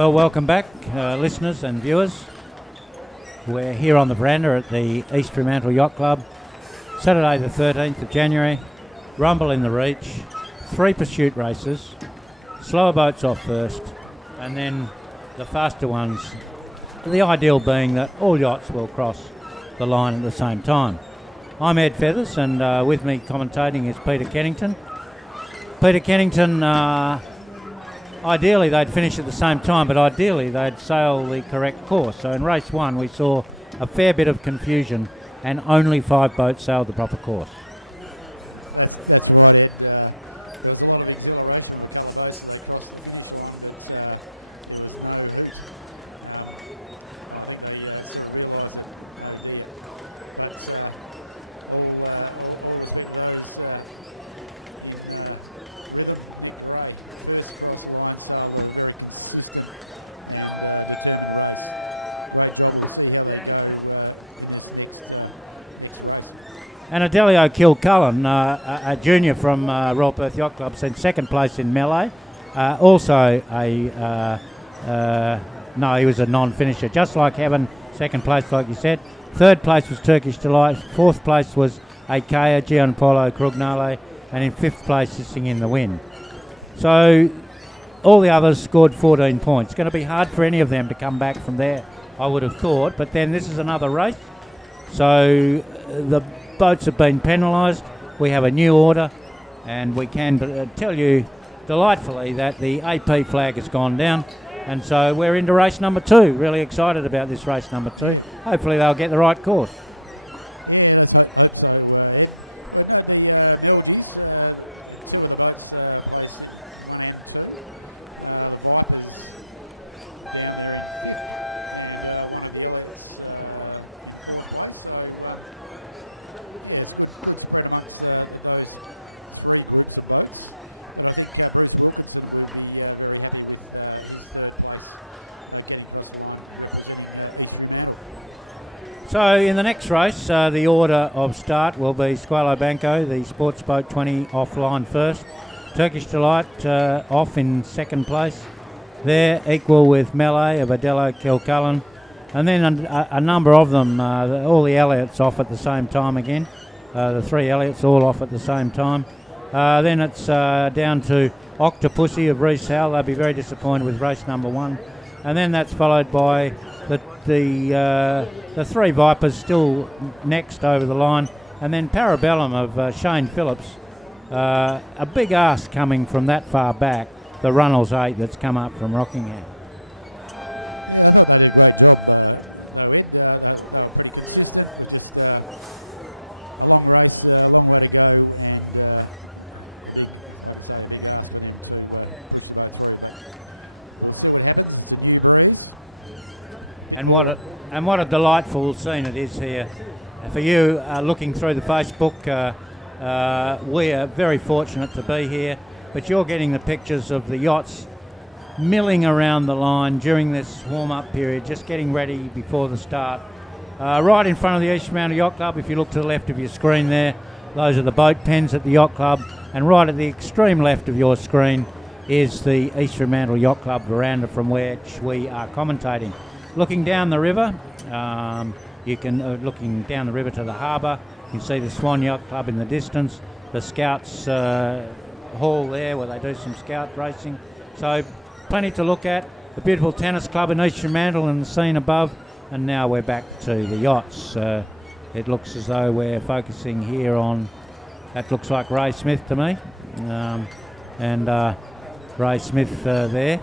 Well, welcome back, listeners and viewers. We're here on the veranda at the East Fremantle Yacht Club. Saturday the 13th of January. Rumble in the Reach. 3 pursuit races. Slower boats off first. And then the faster ones. The ideal being that all yachts will cross the line at the same time. I'm Ed Feathers, and with me commentating is Peter Kennington. Peter Kennington, ideally they'd finish at the same time, but ideally they'd sail the correct course. So in race 1 we saw a fair bit of confusion and only 5 boats sailed the proper course. And Adelio Kilcullen, a junior from Royal Perth Yacht Club, sent second place in Melee. Also no, he was a non-finisher. Just like Heaven, second place, like you said. Third place was Turkish Delight. Fourth place was Aikea, Gianpolo Crugnale. And in fifth place is Sing in the Wind. So all the others scored 14 points. It's going to be hard for any of them to come back from there, I would have thought. But then this is another race. So the boats have been penalised. We have a new order, and we can tell you delightfully that the AP flag has gone down, and so we're into race number 2. Really excited about this race number 2. Hopefully they'll get the right course. So in the next race, the order of start will be Squalo Banco, the Sports Boat 20 offline first. Turkish Delight off in second place. They're equal with Melee of Adelio Kilcullen. And then a number of them, all the Elliots off at the same time again. The 3 Elliots all off at the same time. Then it's down to Octopussy of Reese Howell. They'll be very disappointed with race number 1. And then that's followed by the 3 Vipers still next over the line, and then Parabellum of Shane Phillips. A big ask coming from that far back, the Runnels 8 that's come up from Rockingham. And what a delightful scene it is here. For you looking through the Facebook, we are very fortunate to be here, but you're getting the pictures of the yachts milling around the line during this warm-up period, just getting ready before the start. Right in front of the East Fremantle Yacht Club, if you look to the left of your screen there, those are the boat pens at the Yacht Club, and right at the extreme left of your screen is the East Fremantle Yacht Club veranda from which we are commentating. Looking down the river, looking down the river to the harbour, you can see the Swan Yacht Club in the distance, the Scouts Hall there where they do some scout racing. So plenty to look at. The beautiful tennis club in East Fremantle and the scene above, and now we're back to the yachts. It looks as though we're focusing here on, that looks like Ray Smith to me, and Ray Smith there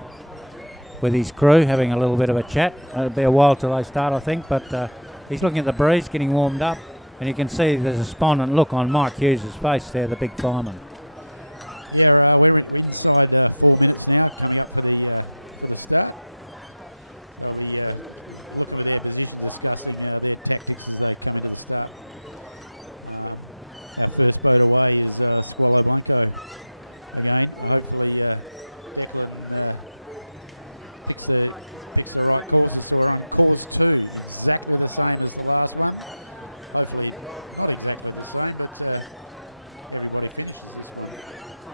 with his crew having a little bit of a chat. It'll be a while till they start, I think, but he's looking at the breeze, getting warmed up, and you can see there's a despondent look on Mike Hughes' face there, the big fireman.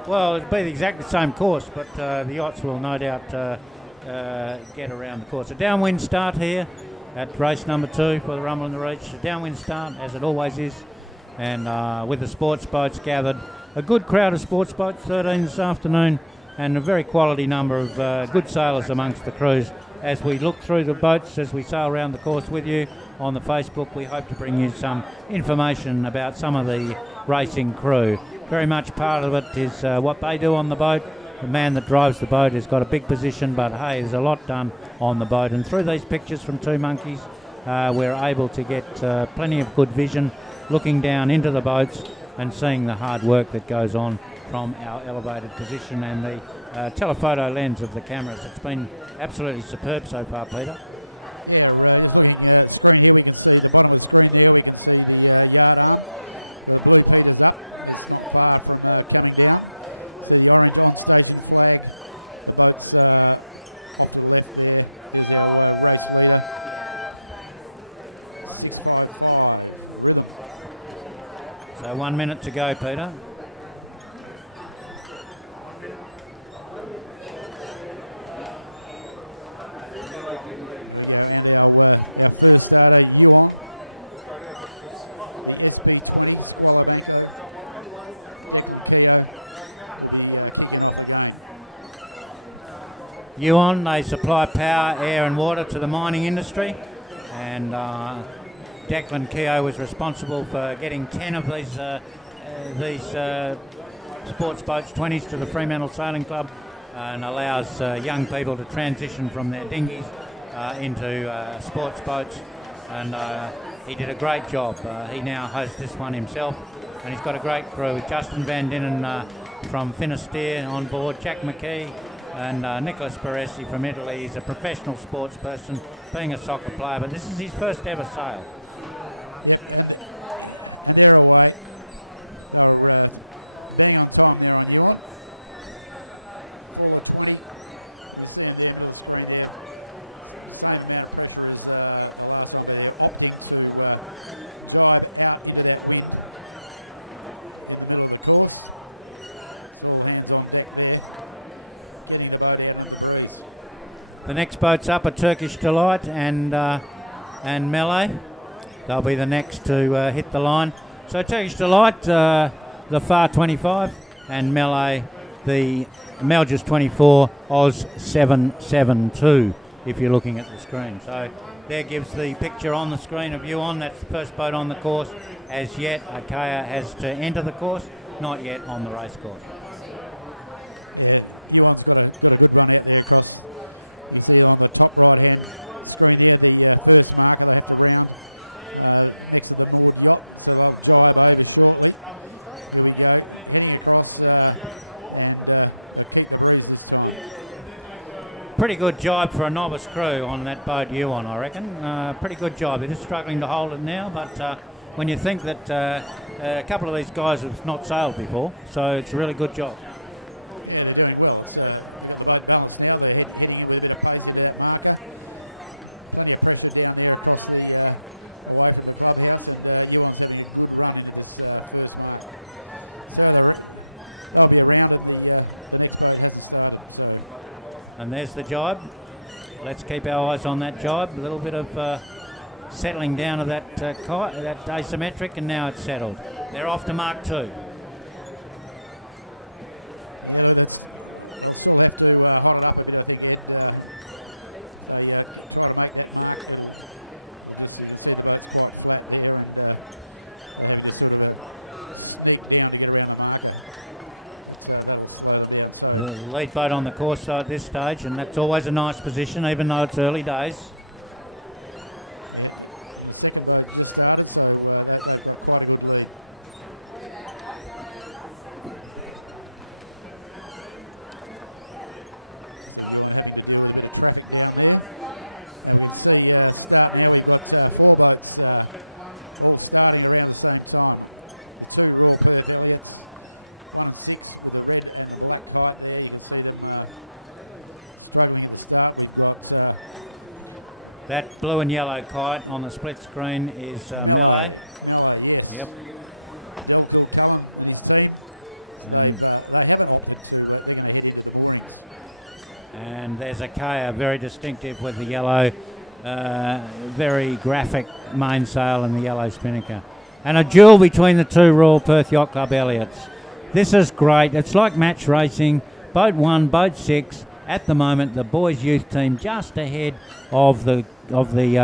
Well, it'll be the exact same course, but the yachts will no doubt get around the course. A downwind start here at race number 2 for the Rumble in the Reach. A downwind start, as it always is, and with the sports boats gathered. A good crowd of sports boats, 13 this afternoon, and a very quality number of good sailors amongst the crews. As we look through the boats, as we sail around the course with you on the Facebook, we hope to bring you some information about some of the racing crew. Very much part of it is what they do on the boat. The man that drives the boat has got a big position, but hey, there's a lot done on the boat. And through these pictures from Two Monkeys, we're able to get plenty of good vision looking down into the boats and seeing the hard work that goes on from our elevated position and the telephoto lens of the cameras. It's been absolutely superb so far, Peter. So 1 minute to go, Peter. Yuon, they supply power, air and water to the mining industry, and Declan Keogh was responsible for getting 10 of these sports boats, 20s, to the Fremantle Sailing Club, and allows young people to transition from their dinghies into sports boats, and he did a great job. He now hosts this one himself, and he's got a great crew. Justin Van Dinnen from Finisterre on board, Jack McKee and Nicholas Baresi from Italy. He's a professional sports person, being a soccer player, but this is his first ever sail. The next boats up are Turkish Delight and Melee. They'll be the next to hit the line. So Turkish Delight, the FAR 25, and Melee, the Melges 24, Oz 772, if you're looking at the screen. So there gives the picture on the screen of Yuon. That's the first boat on the course. As yet, Akaya has to enter the course, not yet on the race course. Pretty good job for a novice crew on that boat Yuon, I reckon. Pretty good job. They're just struggling to hold it now, but when you think that a couple of these guys have not sailed before, so it's a really good job. And there's the jibe. Let's keep our eyes on that jibe. A little bit of settling down of that that asymmetric, and now it's settled. They're off to Mark 2. The lead boat on the course side at this stage, and that's always a nice position, even though it's early days. That blue and yellow kite on the split screen is Melee. Yep. And there's a Kea, very distinctive with the yellow, very graphic mainsail and the yellow spinnaker. And a duel between the two Royal Perth Yacht Club Elliots. This is great. It's like match racing. Boat 1, boat 6. At the moment, the boys' youth team just ahead of the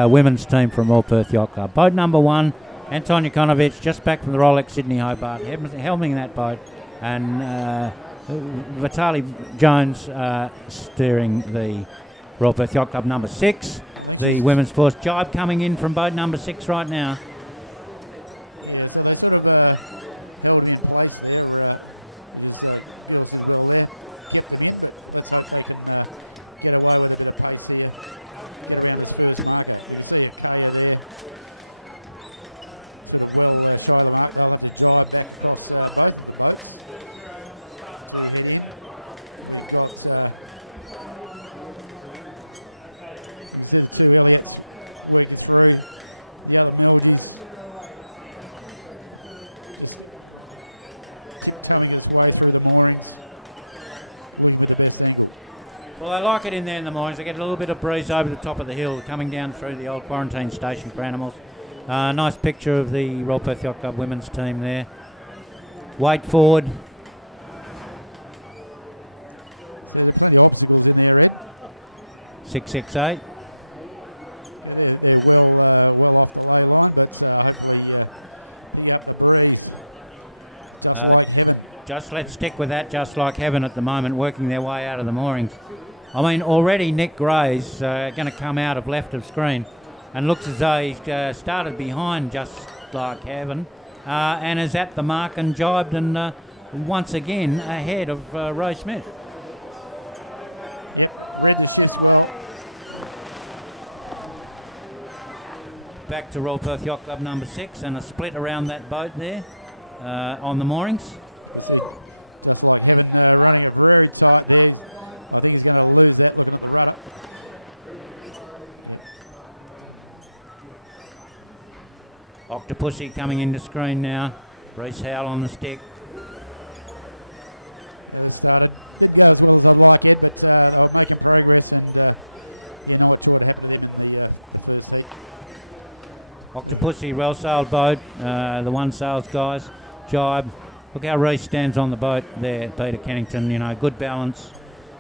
women's team from Royal Perth Yacht Club. Boat number 1, Antonia Konovic, just back from the Rolex Sydney Hobart, helming that boat, and Vitaly Jones steering the Royal Perth Yacht Club number 6. The women's force jibe coming in from boat number 6 right now. Well, I like it in there in the mornings. They get a little bit of breeze over the top of the hill coming down through the old quarantine station for animals. Nice picture of the Royal Perth Yacht Club women's team there. Weight forward. Six, 8. Just let's stick with that, just like heaven at the moment, working their way out of the moorings. I mean, already Nick Gray's going to come out of left of screen and looks as though he's started behind just like heaven and is at the mark and jibed and once again ahead of Rose Smith. Back to Royal Perth Yacht Club number 6 and a split around that boat there on the moorings. Octopussy coming into screen now. Reese Howell on the stick. Octopussy, well-sailed boat. The one sails guys. Jibe. Look how Reese stands on the boat there, Peter Kennington. You know, good balance.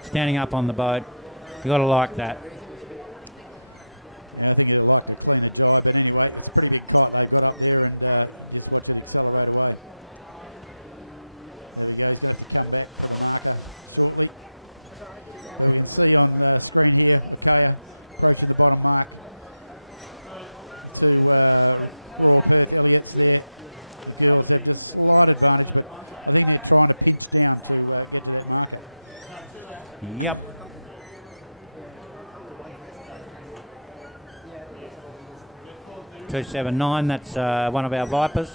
Standing up on the boat. You got to like that. Yep. $279, that's one of our Vipers.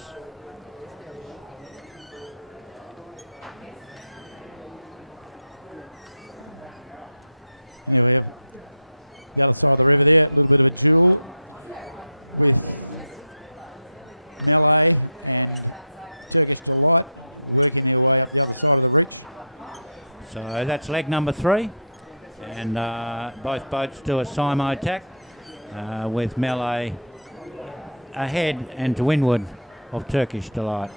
So that's leg number 3, and both boats do a Simo tack with melee ahead and to windward of Turkish Delight.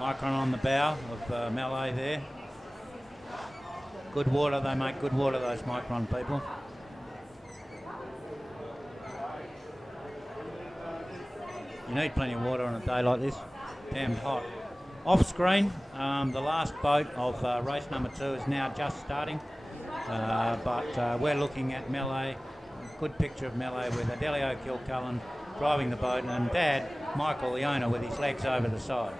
Micron on the bow of Malay there. Good water, they make good water, those Micron people. You need plenty of water on a day like this. Damn hot. Off screen, the last boat of race number 2 is now just starting, but we're looking at Melee, good picture of Melee with Adelio Kilcullen driving the boat, and Dad, Michael, the owner, with his legs over the side.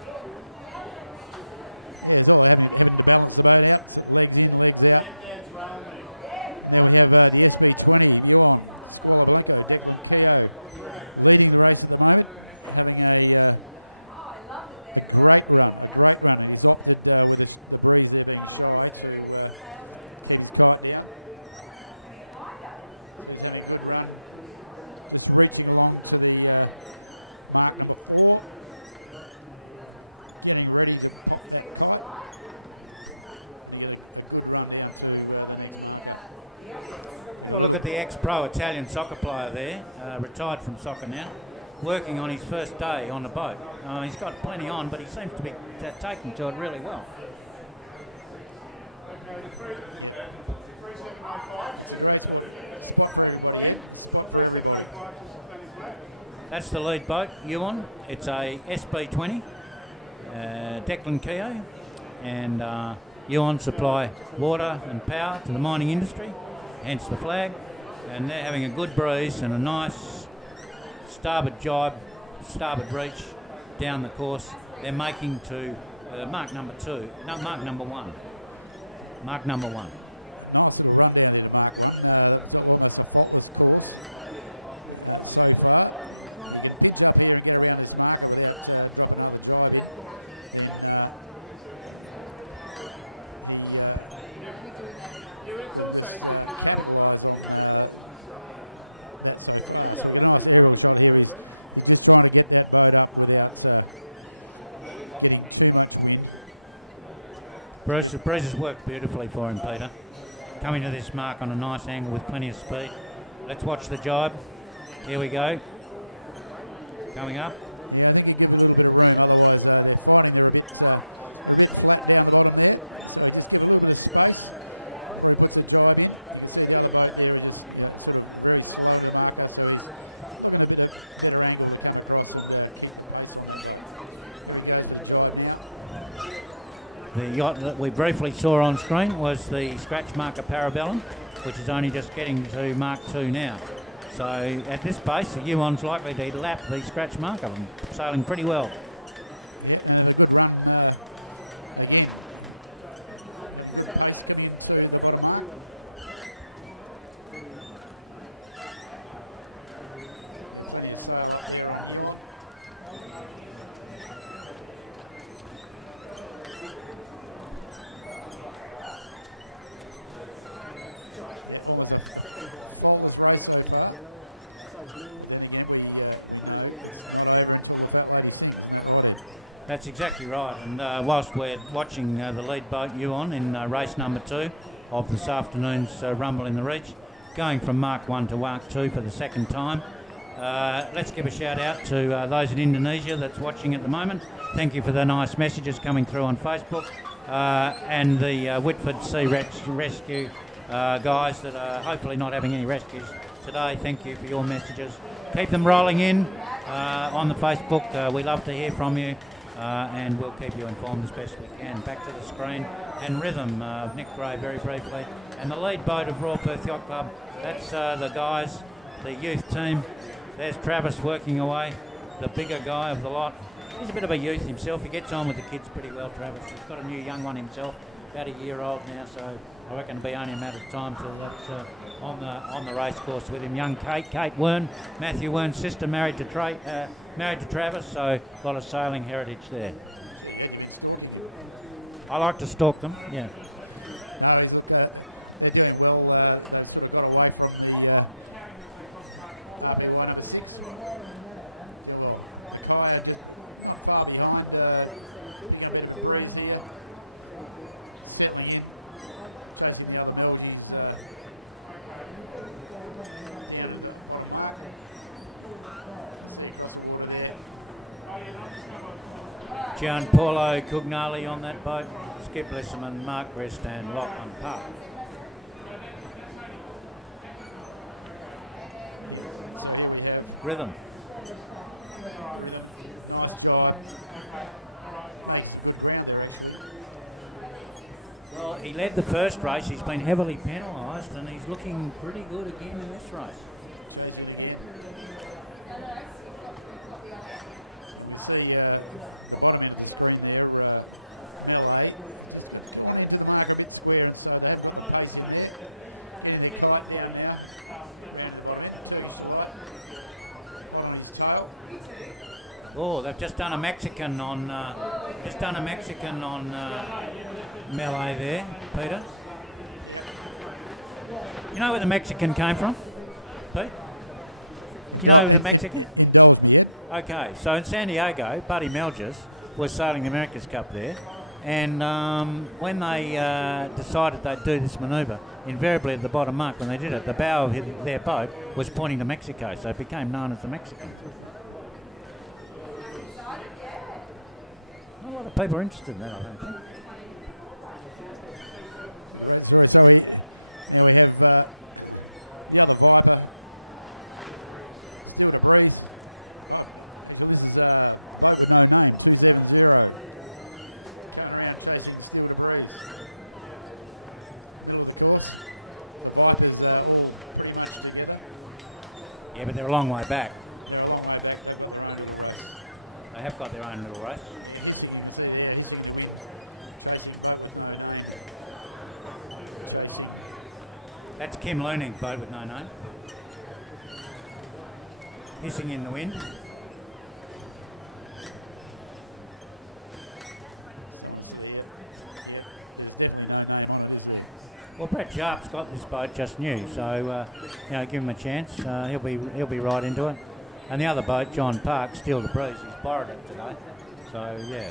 Have a look at the ex-pro Italian soccer player there, retired from soccer now, working on his first day on the boat. He's got plenty on, but he seems to be taking to it really well. That's the lead boat, Yuan. It's a SB20, Declan Keogh, and Yuan supply water and power to the mining industry, hence the flag. And they're having a good breeze and a nice starboard jibe, starboard reach down the course. They're making to mark number 2, no, mark number 1. Mark number 1. Bruce has worked beautifully for him, Peter. Coming to this mark on a nice angle with plenty of speed. Let's watch the jibe. Here we go. Coming up. The yacht that we briefly saw on screen was the scratch marker Parabellum, which is only just getting to Mark 2 now. So at this pace, the Yuan's likely to lap the scratch marker and sailing pretty well. That's exactly right, and whilst we're watching the lead boat Yuan in race number 2 of this afternoon's Rumble in the Reach, going from Mark 1 to Mark 2 for the second time, let's give a shout out to those in Indonesia that's watching at the moment. Thank you for the nice messages coming through on Facebook, and the Whitford Sea Rescue guys that are hopefully not having any rescues today. Thank you for your messages. Keep them rolling in on the Facebook. We love to hear from you. And we'll keep you informed as best we can. Back to the screen, and Rhythm of Nick Gray very briefly, and the lead boat of Royal Perth Yacht Club. That's the guys, the youth team. There's Travis working away, the bigger guy of the lot. He's a bit of a youth himself. He gets on with the kids pretty well, Travis. He's got a new young one himself, about a year old now, so I reckon it'll be only a matter of time till that's on the race course with him. Young Kate Wern, Matthew Wern's sister, married to Travis, so a lot of sailing heritage there. I like to stalk them, yeah. Gianpaolo Cugnali on that boat, Skip Lisserman, Mark Grist and Lachlan Park. Rhythm. he led the first race. He's been heavily penalised, and he's looking pretty good again in this race. Oh, they've just done a Mexican on Melee there, Peter. You know where the Mexican came from, Pete? Do you know the Mexican? Okay, so in San Diego, Buddy Melgers was sailing the America's Cup there, and when they decided they'd do this manoeuvre, invariably at the bottom mark when they did it, the bow of their boat was pointing to Mexico, so it became known as the Mexican. Not a lot of people are interested in that, I don't think. Yeah, but they're a long way back. They have got their own little race. That's Kim Looning's boat with no name. Hissing in the wind. Well, Brett Sharp's got this boat just new, so give him a chance. He'll be right into it. And the other boat, John Park, Steel the Breeze, he's borrowed it today. So yeah,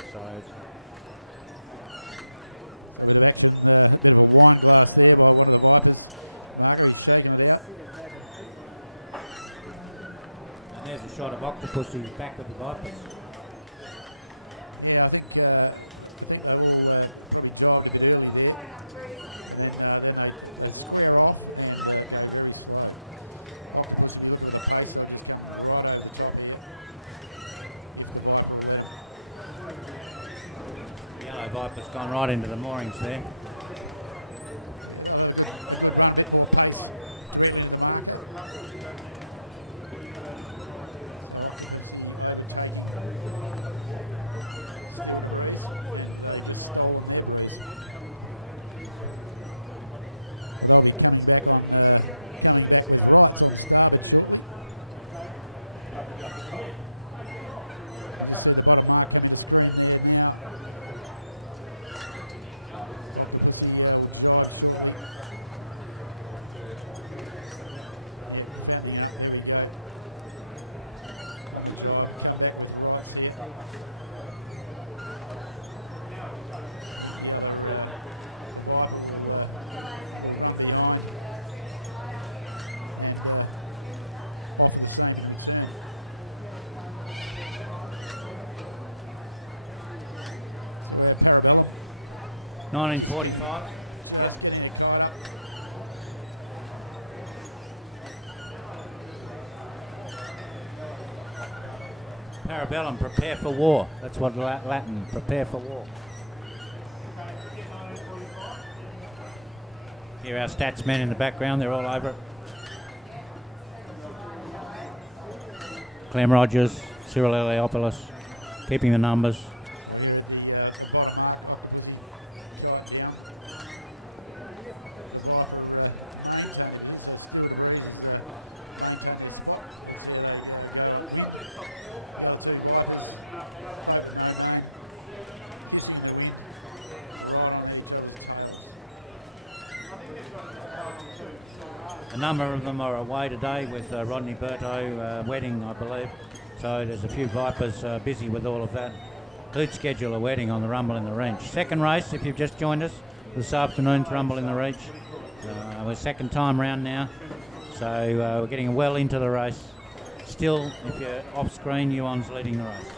And there's a shot of Octopussy back with the Vipers. Yeah, I think Yellow Viper's gone right into the moorings there. $19.45. Yep. Parabellum, prepare for war. That's what Latin, prepare for war. Here our stats men in the background, they're all over it. Clem Rogers, Cyril Eliopoulos, keeping the numbers. A number of them are away today with Rodney Berto wedding, I believe. So there's a few Vipers busy with all of that. Good schedule a wedding on the Rumble in the Reach. Second race, if you've just joined us, this afternoon's Rumble in the Reach. We're second time round now. So we're getting well into the race. Still, if you're off screen, Yuan's leading the race.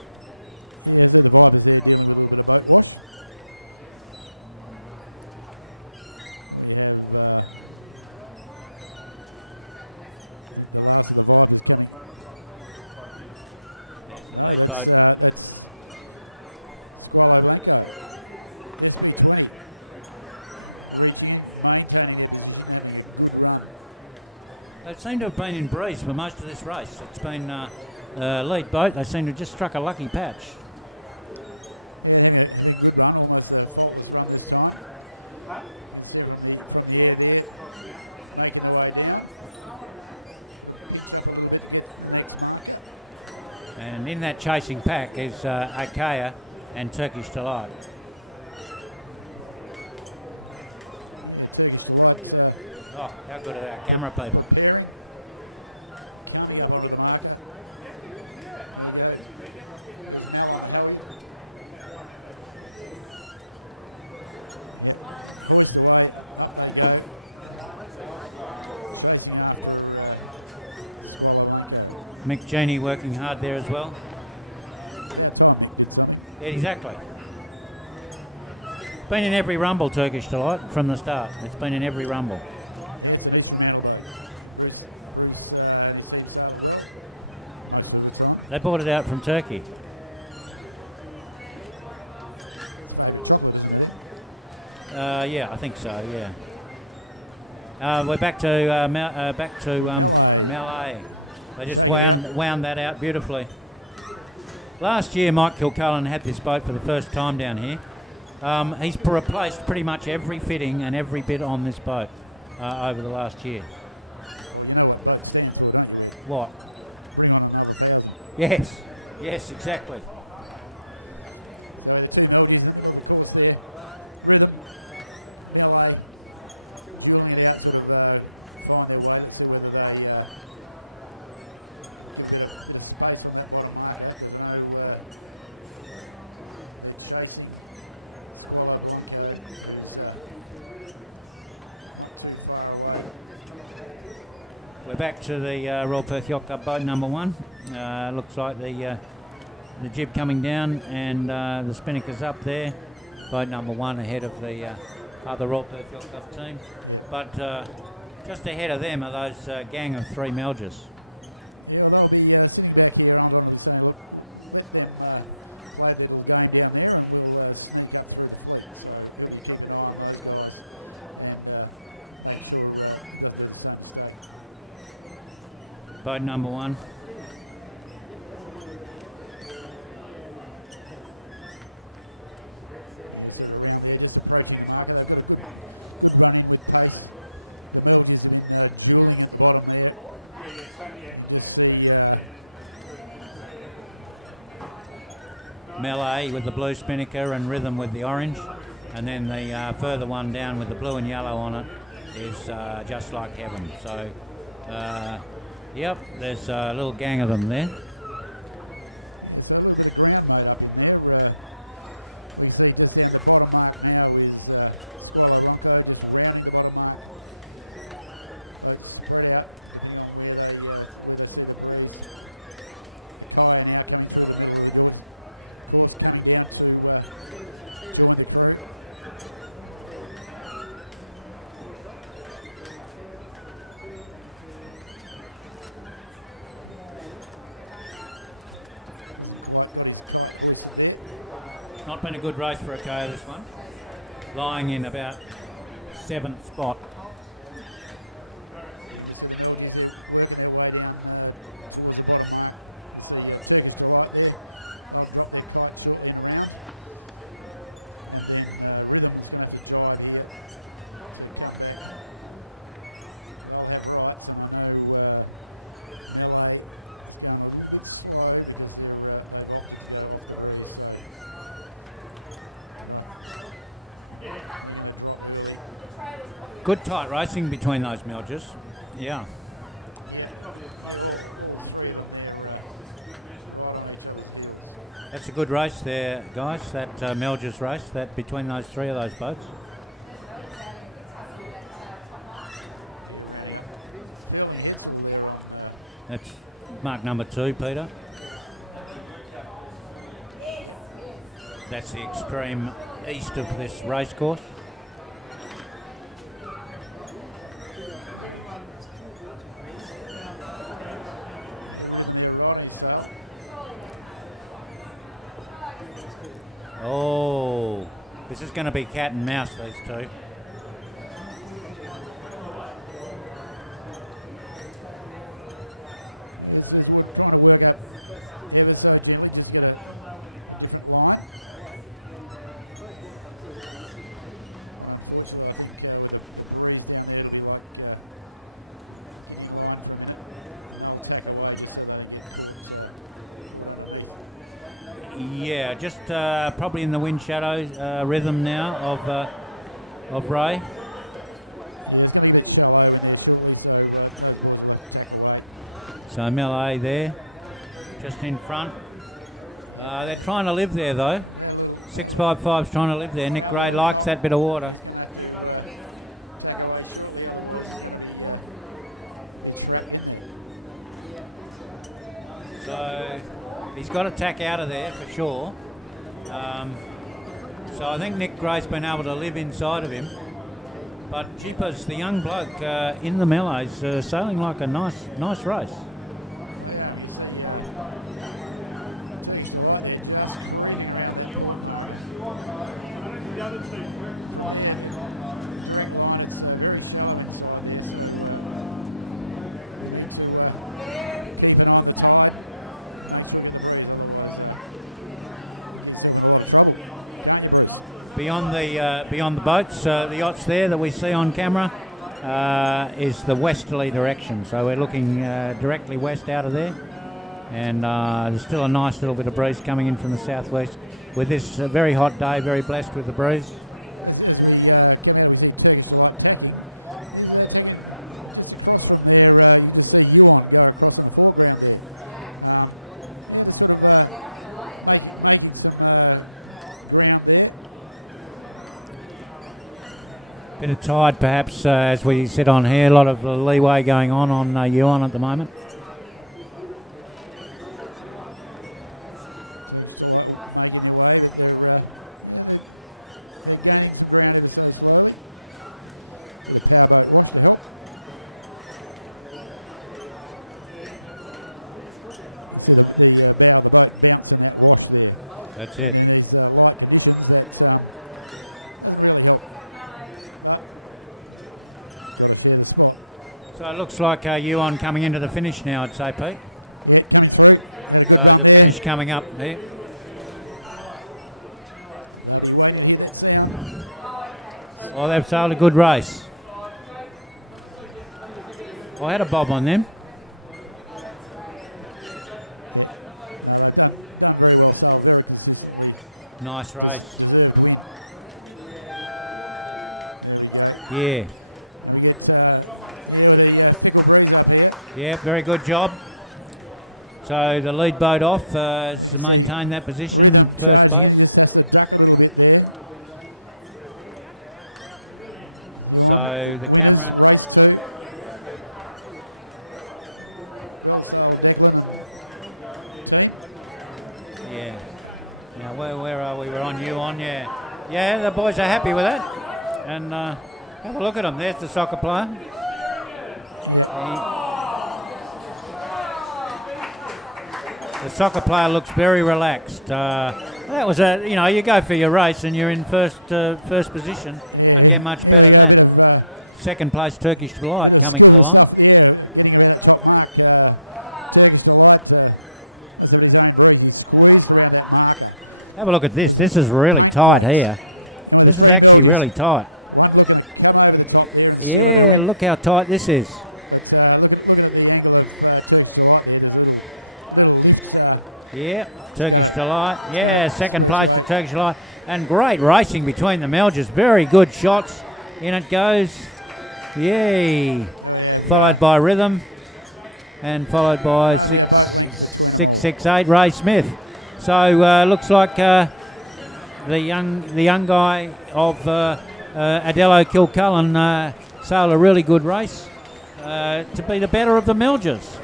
Lead boat. They seem to have been in breeze for most of this race. It's been lead boat. They seem to have just struck a lucky patch. And in that chasing pack is Akaya and Turkish Delight. Oh, how good are our camera people? Mick Genie working hard there as well. Yeah, exactly. Been in every rumble, Turkish Delight, from the start. It's been in every rumble. They bought it out from Turkey. Yeah, I think so. Yeah. We're back to Malay. They just wound that out beautifully. Last year, Mike Kilcullen had this boat for the first time down here. He's replaced pretty much every fitting and every bit on this boat over the last year. What? Yes, exactly. We're back to the Royal Perth Yacht Club boat number 1. Looks like the jib coming down and the spinnakers up there. Boat number 1 ahead of the other Royal Perth Yacht Club team. But just ahead of them are those gang of 3 Melgers. Boat number 1. Melee with the blue spinnaker and Rhythm with the orange, and then the further one down with the blue and yellow on it is Just Like Heaven. So yep, there's a little gang of them there. Not been a good race for Akaya, this one. Lying in about 7th spot. Good tight racing between those Melgers. Yeah. That's a good race there, guys, that Melgers race, that between those 3 of those boats. That's mark number 2, Peter. That's the extreme east of this race course. Oh, this is going to be cat and mouse, these two. Yeah, just probably in the wind shadow rhythm now of Ray. So Melee there, just in front. They're trying to live there though. 655's trying to live there. Nick Gray likes that bit of water. So he's got to tack out of there for sure. So I think Nick Gray's been able to live inside of him. But jeepers, the young bloke in the Melee's sailing like a nice race. Beyond the boats, the yachts there that we see on camera is the westerly direction. So we're looking directly west out of there, and there's still a nice little bit of breeze coming in from the southwest. With this very hot day, very blessed with the breeze. Bit of tide perhaps as we sit on here, a lot of leeway going on Yuan at the moment. That's it. So it looks like Yuan coming into the finish now, I'd say, Pete. So the finish coming up there. Well, they've sailed a good race. I had a bob on them. Nice race. Yeah. Yeah, very good job. So the lead boat off has maintained that position in first place. So the camera. Yeah. Now where are we? We're on Yuan, yeah. Yeah, the boys are happy with that. And have a look at them. There's the soccer player. The soccer player looks very relaxed. That was you go for your race and you're in first position. Can't get much better than that. Second place Turkish Delight coming to the line. Have a look at this. This is really tight here. This is actually really tight. Yeah, look how tight this is. Yeah, Turkish Delight. Yeah, second place to Turkish Delight. And great racing between the Melgers. Very good shots. In it goes. Yay. Followed by Rhythm. And followed by 668 Ray Smith. So looks like the young guy of Adello Kilcullen sailed a really good race to be the better of the Melgers.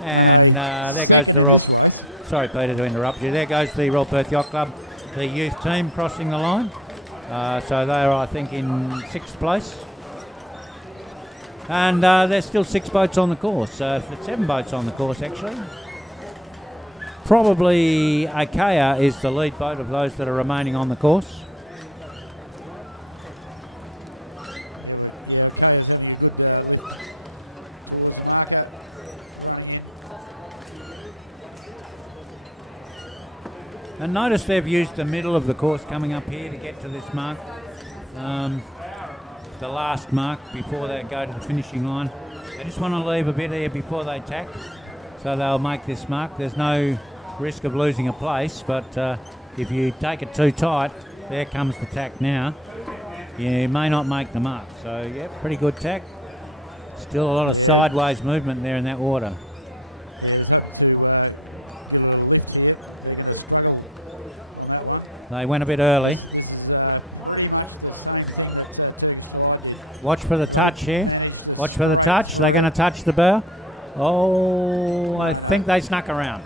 And there goes the Royal... Sorry, Peter, to interrupt you. There goes the Royal Perth Yacht Club, the youth team crossing the line. So they are, I think, in sixth place. And there's still 6 boats on the course. 7 boats on the course, actually. Probably Achaia is the lead boat of those that are remaining on the course. And notice they've used the middle of the course coming up here to get to this mark. The last mark before they go to the finishing line. They just want to leave a bit here before they tack. So they'll make this mark. There's no risk of losing a place, but if you take it too tight, there comes the tack now. You may not make the mark. So, yeah, pretty good tack. Still a lot of sideways movement there in that water. They went a bit early. Watch for the touch here. Watch for the touch. They're going to touch the bow. Oh, I think they snuck around.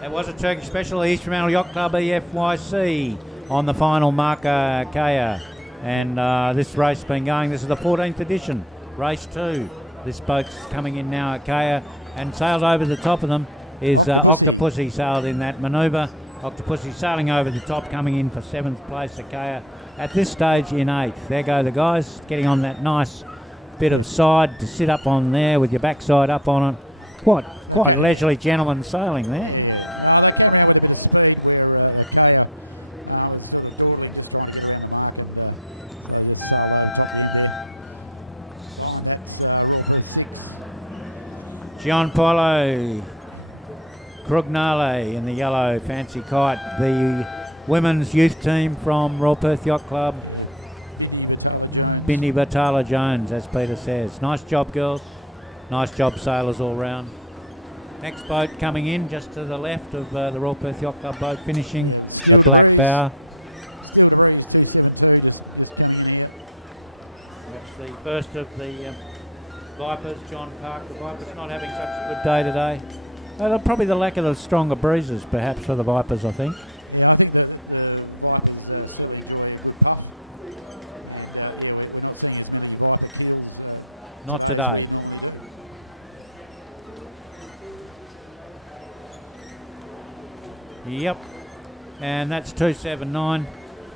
There was a Turkish special, East Fremantle Yacht Club EFYC on the final marker, Kaya. And this race has been going. This is the 14th edition, race 2. This boat's coming in now at Kaya and sails over the top of them is Octopussy sailed in that manoeuvre. Octopussy sailing over the top, coming in for 7th place at Kaya. At this stage in 8th. There go the guys, getting on that nice bit of side to sit up on there with your backside up on it. Quite leisurely gentleman sailing there. Gianpaolo Crugnale in the yellow fancy kite, the women's youth team from Royal Perth Yacht Club. Bindi Batala Jones, as Peter says. Nice job, girls. Nice job, sailors all round. Next boat coming in just to the left of the Royal Perth Yacht Club boat, finishing the black bow. That's the first of the Vipers, John Park. The Vipers not having such a good day today. Probably the lack of the stronger breezes, perhaps, for the Vipers, I think. Not today. Yep. And that's 279,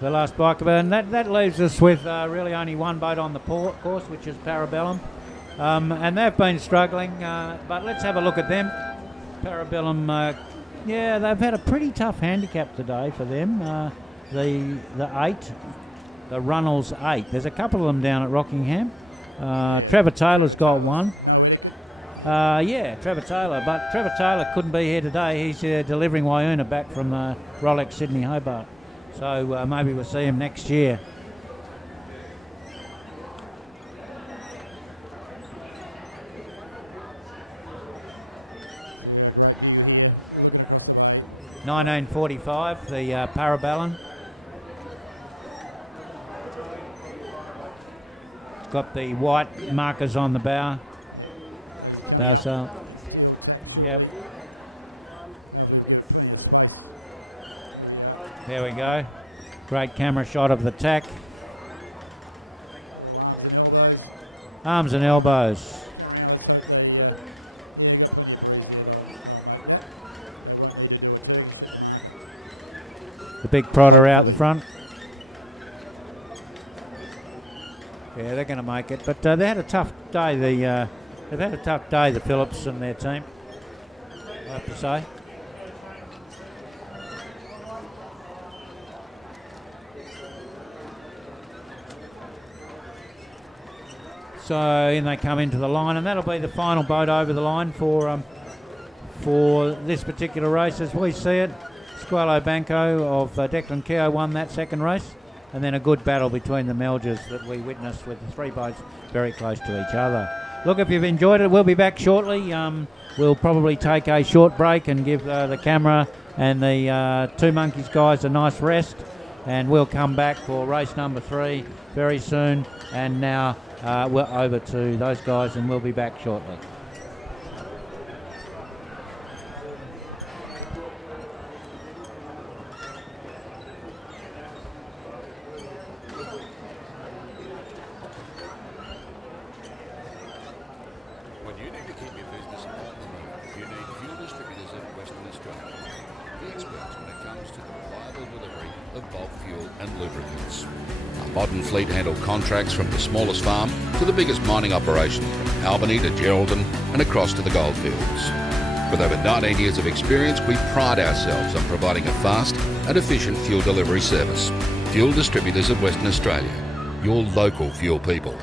the last bike. And that leaves us with really only one boat on the course, which is Parabellum. And they've been struggling, but let's have a look at them. Parabellum, yeah, they've had a pretty tough handicap today for them. The 8, the Runnels 8. There's a couple of them down at Rockingham. Trevor Taylor's got one. Trevor Taylor. But Trevor Taylor couldn't be here today. He's delivering Waiuna back from Rolex Sydney Hobart. So maybe we'll see him next year. $19.45, the Parabellum. Got the white markers on the bow. Bow sail. Yep. There we go. Great camera shot of the tack. Arms and elbows. The big prodder out the front. Yeah, they're going to make it, but they had a tough day. They've had a tough day, the Phillips and their team, I have to say. So in they come into the line, and that'll be the final boat over the line for this particular race, as we see it. Squalo Banco of Declan Keogh won that second race. And then a good battle between the Melgers that we witnessed with the three boats very close to each other. Look, if you've enjoyed it, we'll be back shortly. We'll probably take a short break and give the camera and the Two Monkeys guys a nice rest. And we'll come back for race number 3 very soon. And now we're over to those guys and we'll be back shortly. Fleet handle contracts from the smallest farm to the biggest mining operation, from Albany to Geraldton and across to the goldfields. With over 19 years of experience, we pride ourselves on providing a fast and efficient fuel delivery service. Fuel Distributors of Western Australia, your local fuel people.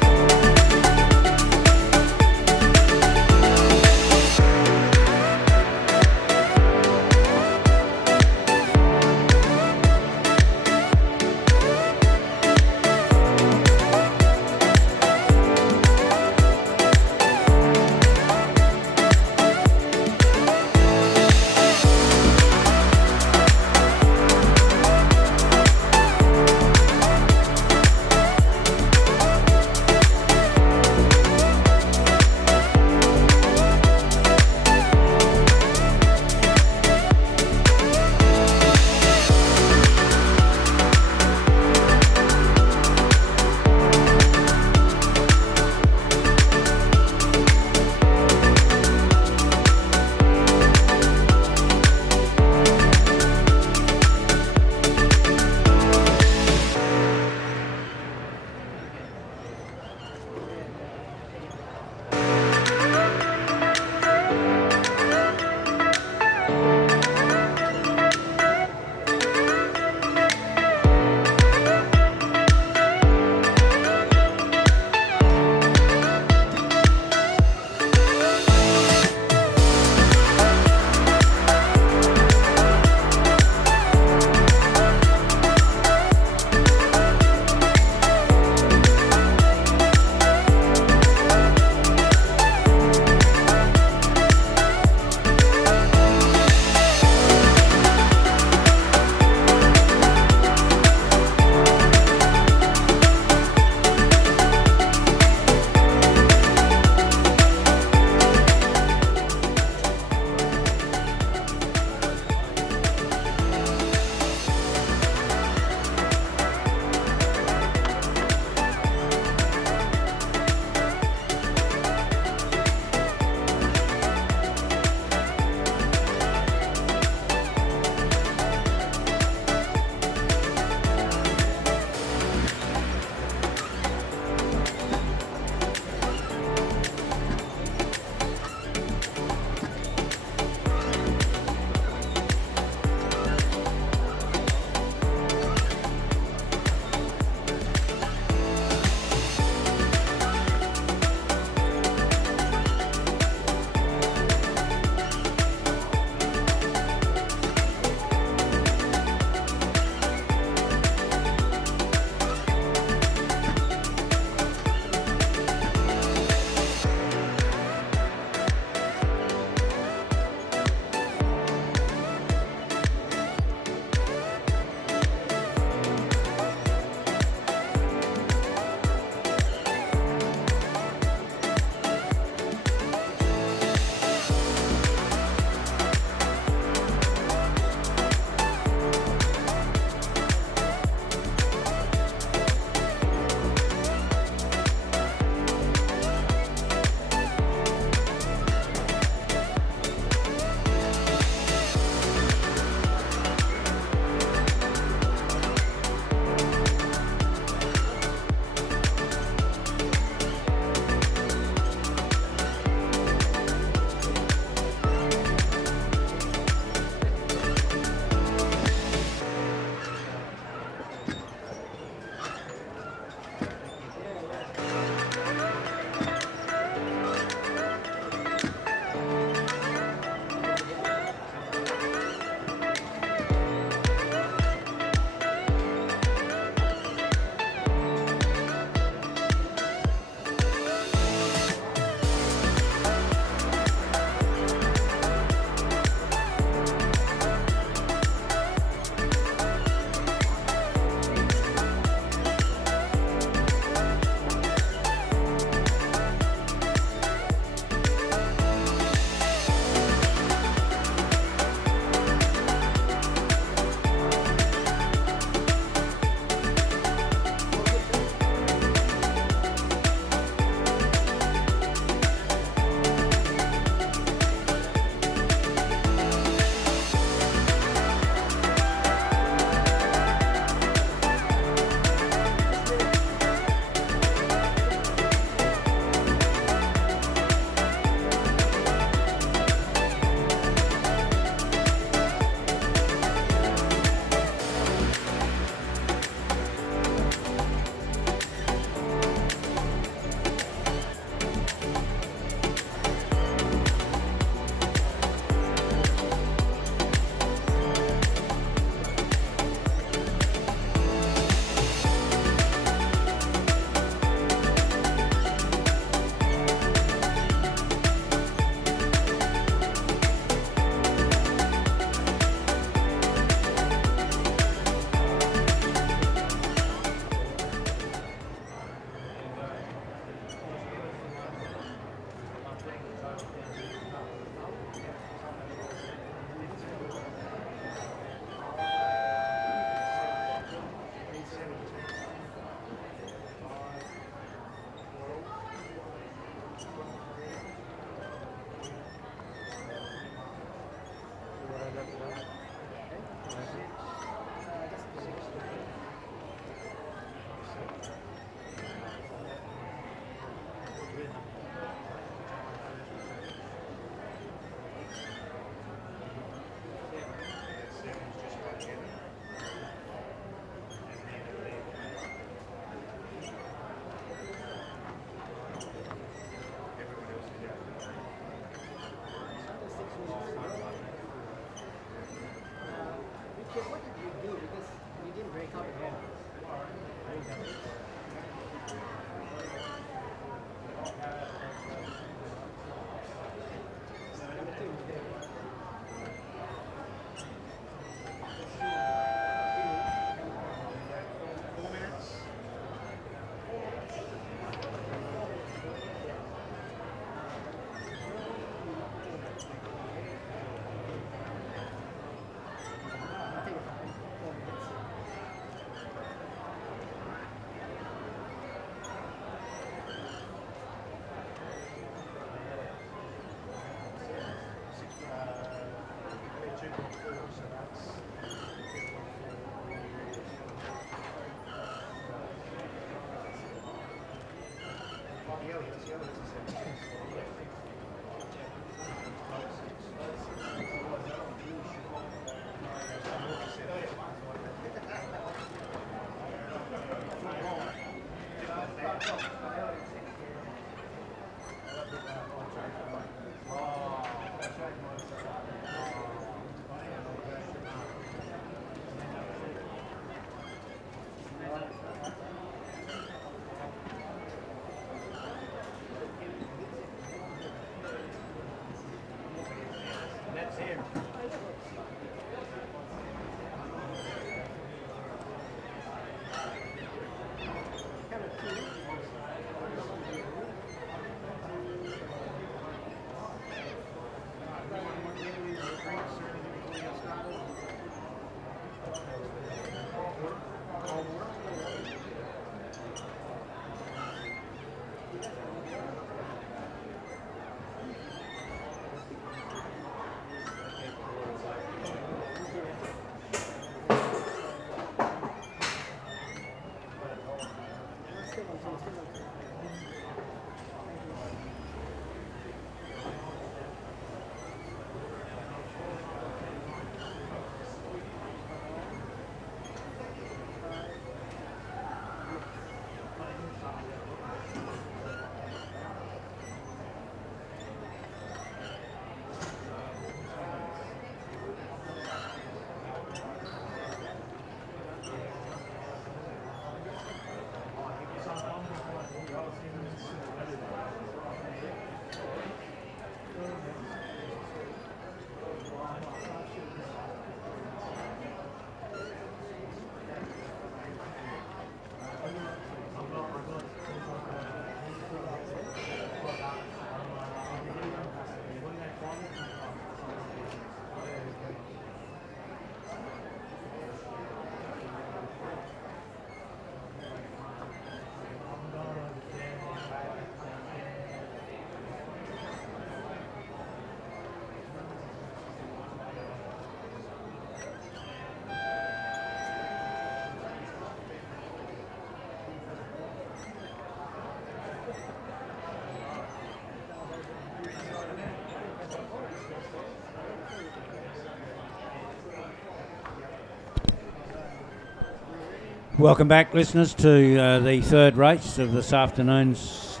Welcome back, listeners, to the third race of this afternoon's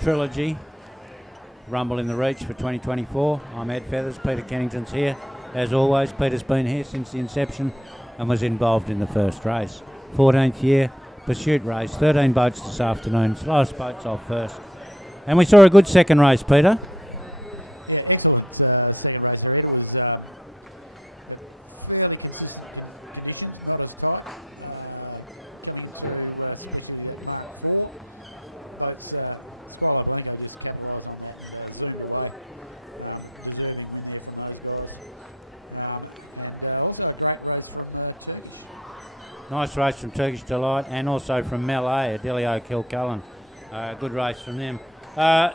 trilogy, Rumble in the Reach for 2024. I'm Ed Feathers, Peter Kennington's here. As always, Peter's been here since the inception and was involved in the first race. 14th year pursuit race, 13 boats this afternoon, slowest boats off first. And we saw a good second race, Peter. Nice race from Turkish Delight and also from Melee, Adelio Kilcullen. Good race from them.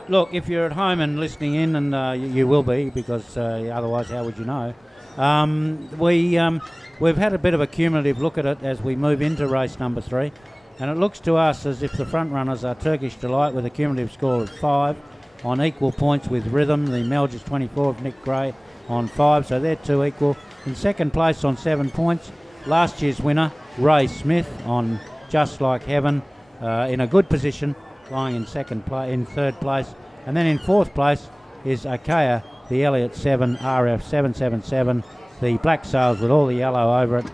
Look, if you're at home and listening in, and you will be, because otherwise how would you know? We've had a bit of a cumulative look at it as we move into race number 3, and it looks to us as if the front runners are Turkish Delight with a cumulative score of 5 on equal points with Rhythm, the Melges 24 of Nick Gray on 5, so they're 2 equal. In second place on 7 points, last year's winner, Ray Smith, on Just Like Heaven, in a good position, lying in third place. And then in fourth place is Akea, the Elliott 7 RF 777, the black sails with all the yellow over it,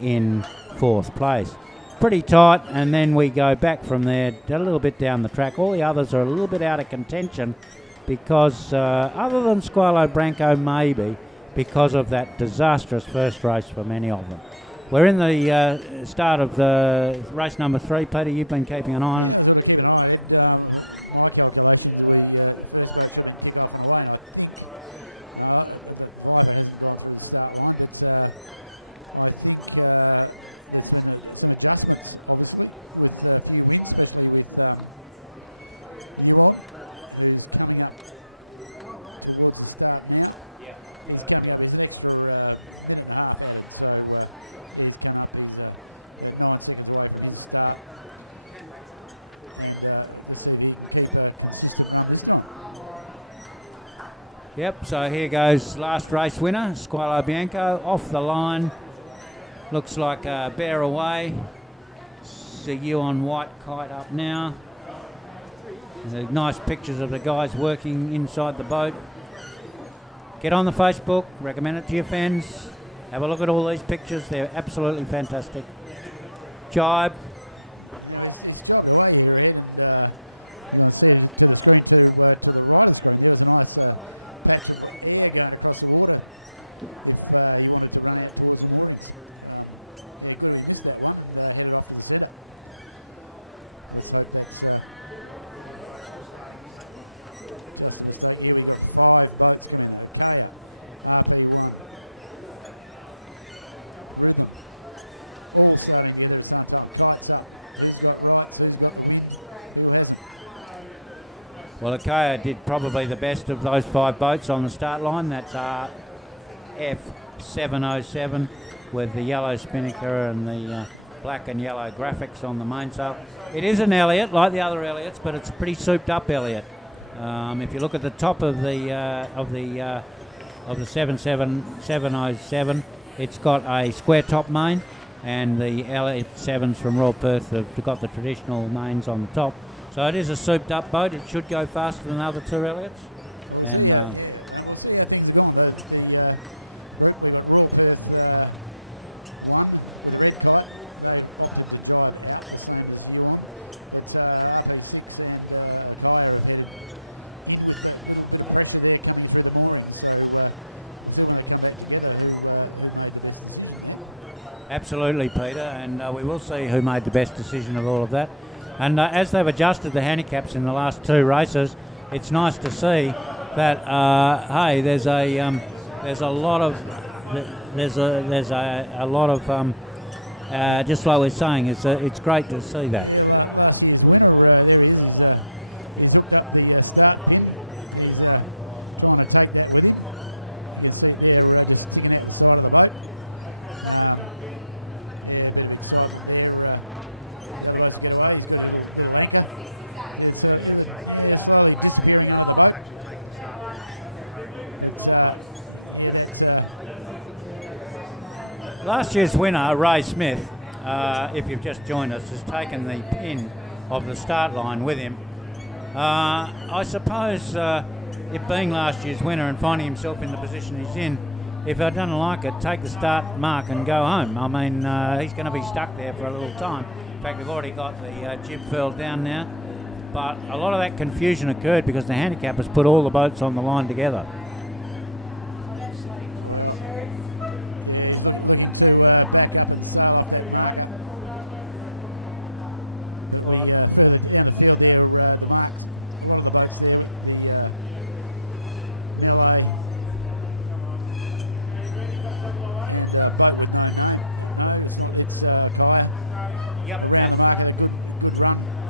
in fourth place. Pretty tight, and then we go back from there a little bit down the track. All the others are a little bit out of contention because, other than Squalo Branco maybe, because of that disastrous first race for many of them. We're in the start of the race number 3. Peter, you've been keeping an eye on it. Yep, so here goes last race winner, Squalo Bianco, off the line. Looks like Bear Away. See you on White Kite up now. There's nice pictures of the guys working inside the boat. Get on the Facebook, recommend it to your friends. Have a look at all these pictures, they're absolutely fantastic. Jibe. Well, Akea did probably the best of those 5 boats on the start line. That's RF707 with the yellow spinnaker and the black and yellow graphics on the mainsail. It is an Elliott, like the other Elliots, but it's a pretty souped-up Elliott. If you look at the top of the 707, it's got a square top main, and the Elliott 7s from Royal Perth have got the traditional mains on the top. So it is a souped-up boat. It should go faster than the other 2 Elliots. And absolutely, Peter, and we will see who made the best decision of all of that. And as they've adjusted the handicaps in the last 2 races, it's nice to see that hey, there's a lot of just like we're saying, it's great to see that. Last year's winner, Ray Smith, if you've just joined us, has taken the pin of the start line with him. I suppose it being last year's winner and finding himself in the position he's in, if I don't like it, take the start mark and go home. I mean, he's going to be stuck there for a little time. In fact, we've already got the jib furled down now. But a lot of that confusion occurred because the handicappers put all the boats on the line together.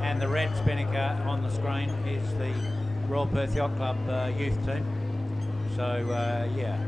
And the red spinnaker on the screen is the Royal Perth Yacht Club youth team. So, yeah.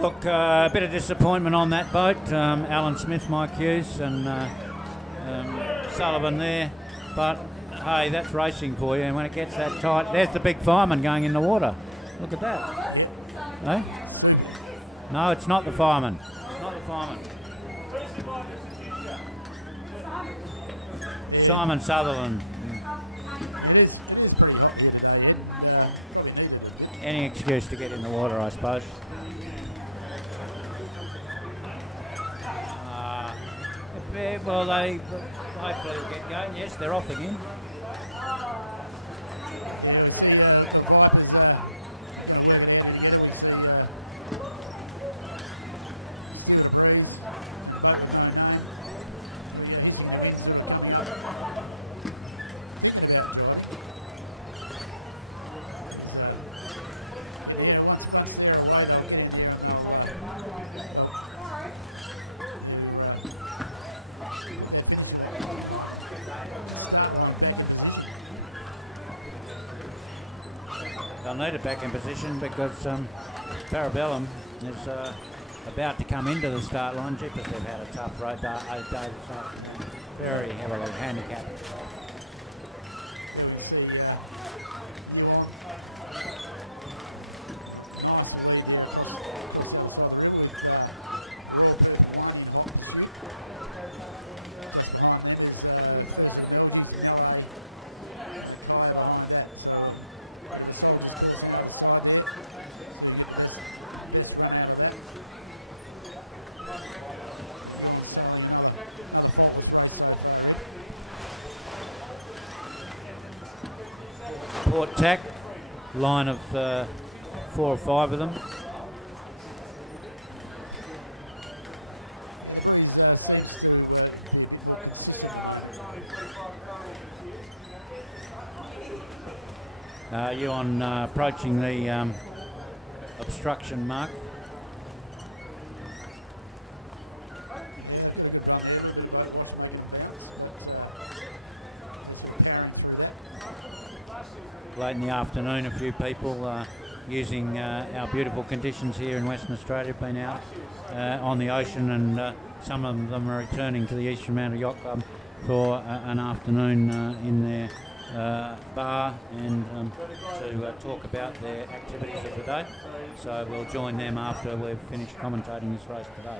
Look, a bit of disappointment on that boat. Alan Smith, Mike Hughes, and Sullivan there. But hey, that's racing for you. And when it gets that tight, there's the big fireman going in the water. Look at that. Eh? No, it's not the fireman. It's not the fireman. Simon Sutherland. Any excuse to get in the water, I suppose. Well, they hopefully will get going. Yes, they're off again. They'll need it back in position because Parabellum is about to come into the start line. Jeepers, they've had a tough day this afternoon. Very heavily handicapped. Port tack, line of 4 or 5 of them. You on approaching the obstruction mark. Late in the afternoon, a few people using our beautiful conditions here in Western Australia have been out on the ocean, and some of them are returning to the East Fremantle Yacht Club for an afternoon in their bar and to talk about their activities of the day. So we'll join them after we've finished commentating this race today.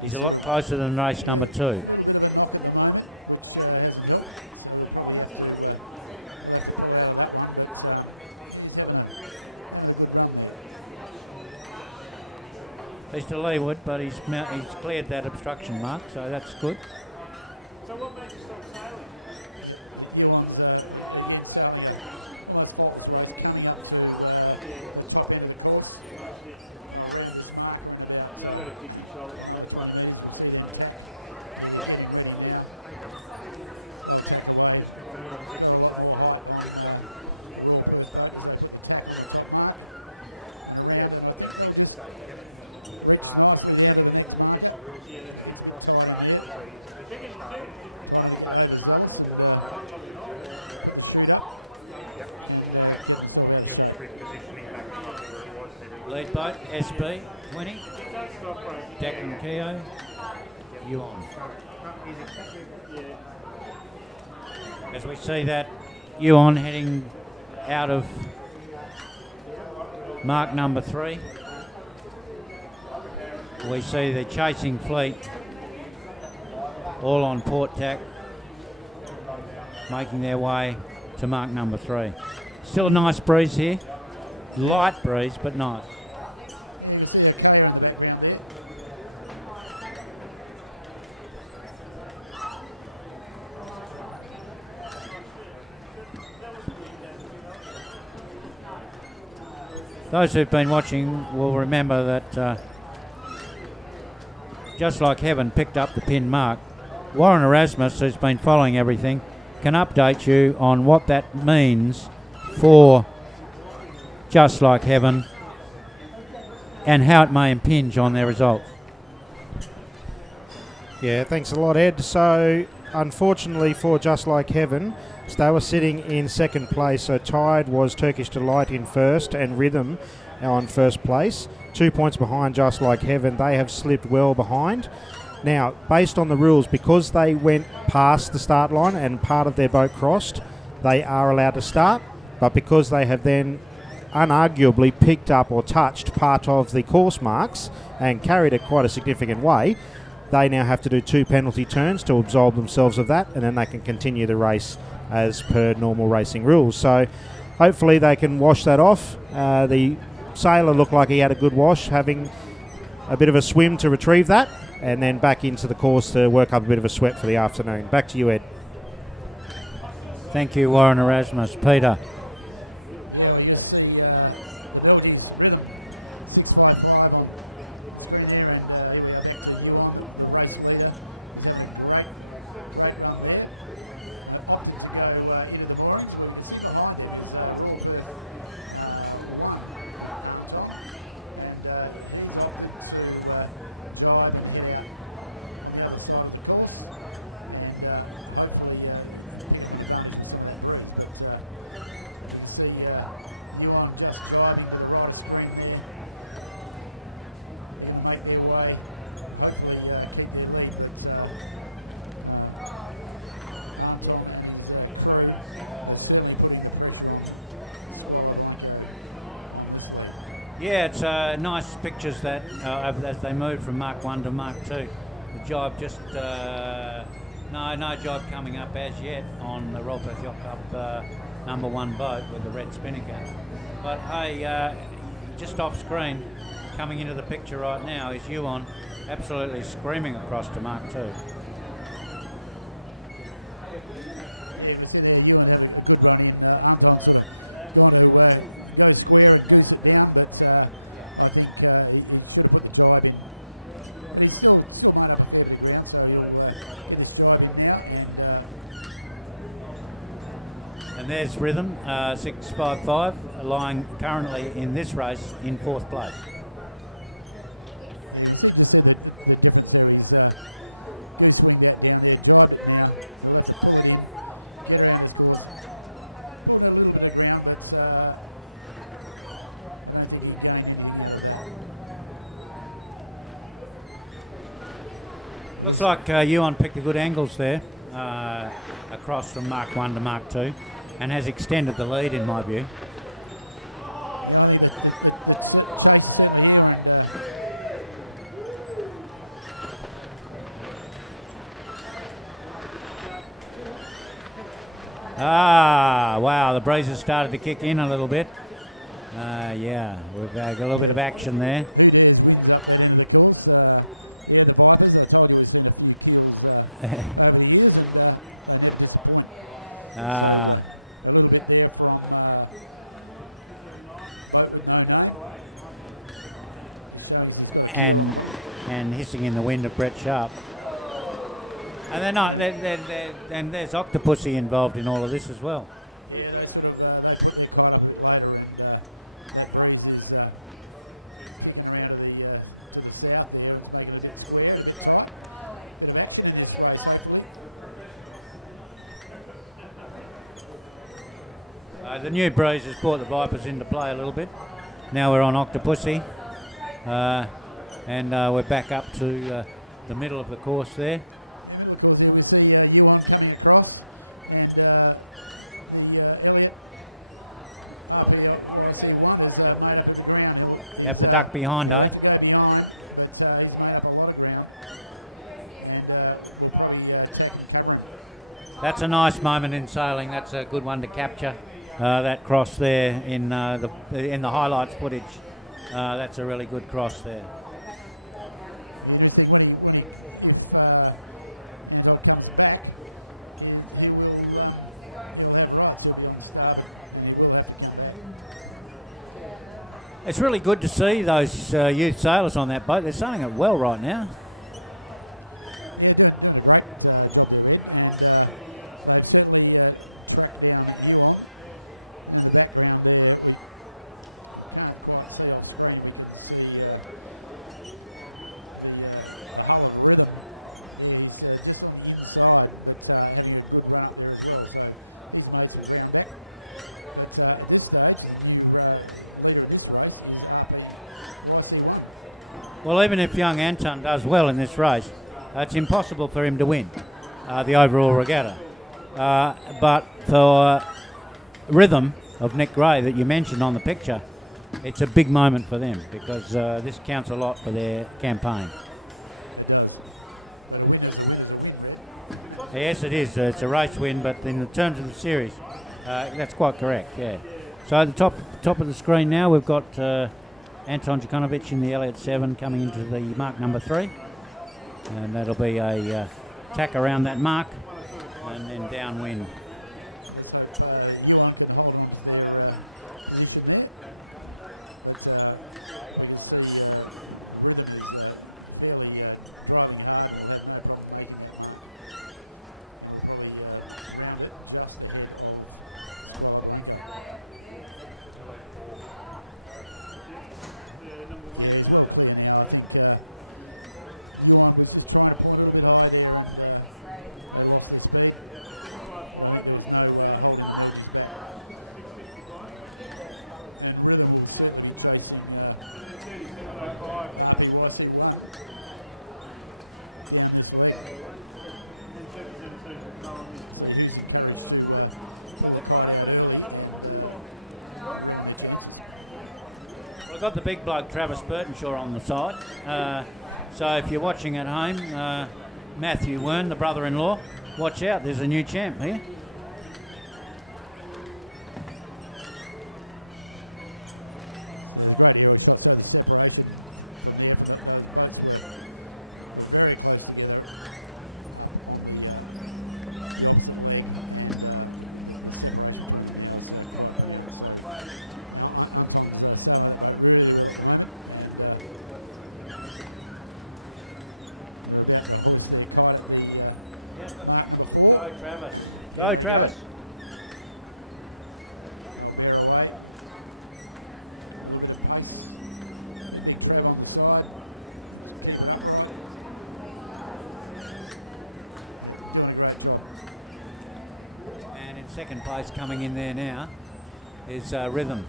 He's a lot closer than race number 2. He's to leeward, but he's cleared that obstruction mark, so that's good. So what made you stop sailing? Lead boat, SB, 20. Declan Keogh, Yuan. As we see that Yuan heading out of mark number 3. We see the chasing fleet all on port tack, making their way to mark number 3. Still a nice breeze here. Light breeze, but nice. Those who've been watching will remember that Just Like Heaven picked up the pin mark. Warren Erasmus, who's been following everything, can update you on what that means for Just Like Heaven and how it may impinge on their results. Yeah, thanks a lot, Ed. So, unfortunately for Just Like Heaven, they were sitting in second place. So tied was Turkish Delight in first and Rhythm on first place. 2 points behind Just Like Heaven. They have slipped well behind. Now, based on the rules, because they went past the start line and part of their boat crossed, they are allowed to start. But because they have then unarguably picked up or touched part of the course marks and carried it quite a significant way, they now have to do 2 penalty turns to absolve themselves of that, and then they can continue the race as per normal racing rules. So hopefully they can wash that off. The sailor looked like he had a good wash, having a bit of a swim to retrieve that, and then back into the course to work up a bit of a sweat for the afternoon. Back to you, Ed. Thank you, Warren Erasmus. Peter. Yeah, it's nice pictures that as they move from Mark 1 to Mark 2. The jibe just, no jibe coming up as yet on the Royal Perth Yacht Club number 1 boat with the red spinnaker. But hey, just off screen, coming into the picture right now is Yuan absolutely screaming across to Mark 2. And there's Rhythm, 655, lying currently in this race in 4th place. Looks like Yuan picked the good angles there, across from Mark 1 to Mark 2. And has extended the lead in my view. Ah, wow, the breeze has started to kick in a little bit. Yeah, we've got a little bit of action there. And hissing in the wind of Brett Sharp. And they're not. And there's Octopussy involved in all of this as well. So the new breeze has brought the Vipers into play a little bit. Now we're on Octopussy, and we're back up to the middle of the course there. You have to duck behind, eh? That's a nice moment in sailing. That's a good one to capture. That cross there in the highlights footage. That's a really good cross there. It's really good to see those youth sailors on that boat. They're sailing it well right now. Well, even if young Anton does well in this race, it's impossible for him to win the overall regatta. But for Rhythm of Nick Gray that you mentioned on the picture, it's a big moment for them because this counts a lot for their campaign. Yes, it is. It's a race win, but in the terms of the series, that's quite correct, yeah. So at the top of the screen now, we've got Anton Jukanovic in the Elliott 7 coming into the mark number 3. And that'll be a tack around that mark and then downwind. We've got the big bloke Travis Burtonshaw on the side. So if you're watching at home, Matthew Wern, the brother-in-law, watch out, there's a new champ here. Go, Travis. And in second place coming in there now is Rhythm.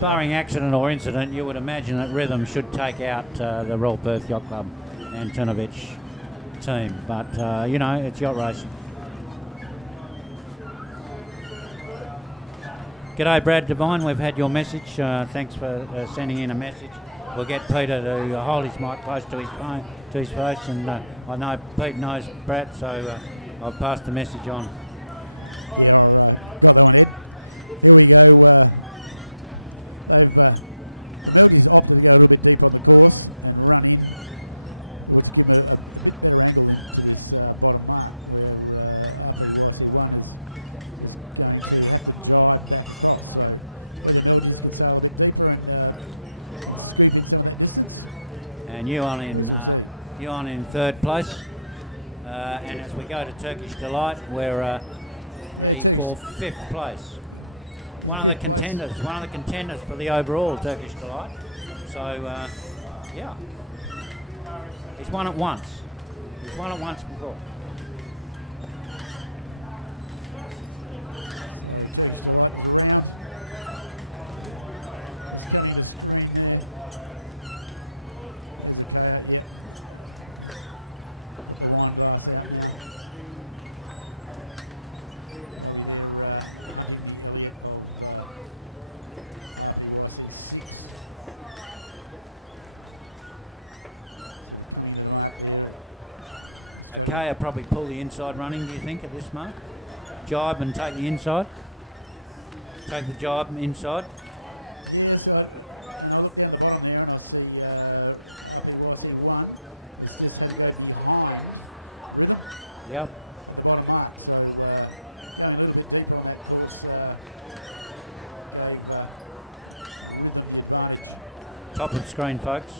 Barring accident or incident, you would imagine that Rhythm should take out the Royal Perth Yacht Club Antonovich team. But, you know, it's yacht racing. G'day, Brad Devine. We've had your message. Thanks for sending in a message. We'll get Peter to hold his mic close to his phone, to his face. And I know Pete knows Brad, so I'll pass the message on. and Yuan in third place. And as we go to Turkish Delight, we're 5th place. One of the contenders for the overall Turkish Delight. So, yeah. He's won it once. Before. Okay, I'll probably pull the inside running, do you think, at this mark? Jibe and take the inside. Take the jibe inside. Yep. Top of the screen, folks.